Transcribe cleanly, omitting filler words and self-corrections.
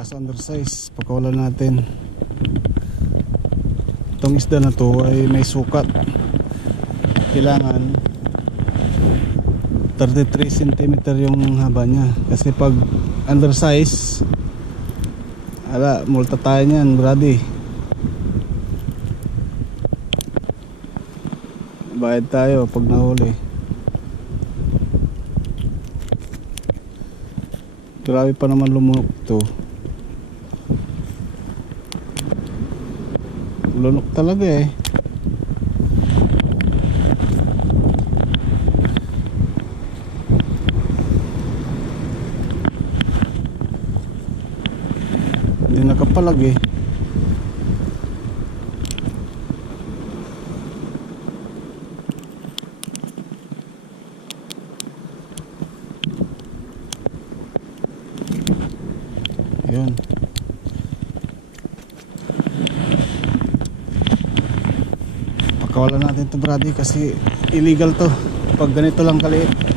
kaso undersize. Pagkawalan natin. Itong isda na to ay may sukat. Kailangan 33 cm yung haba niya. Kasi pag undersize, multa tayo niyan, brady. Bayad tayo pag nahuli. Grabe pa naman lumunok to. Lunok talaga eh. Hindi nakapalag eh. Ayun. Pakawalan natin to, brady, kasi illegal to pag ganito lang kaliit.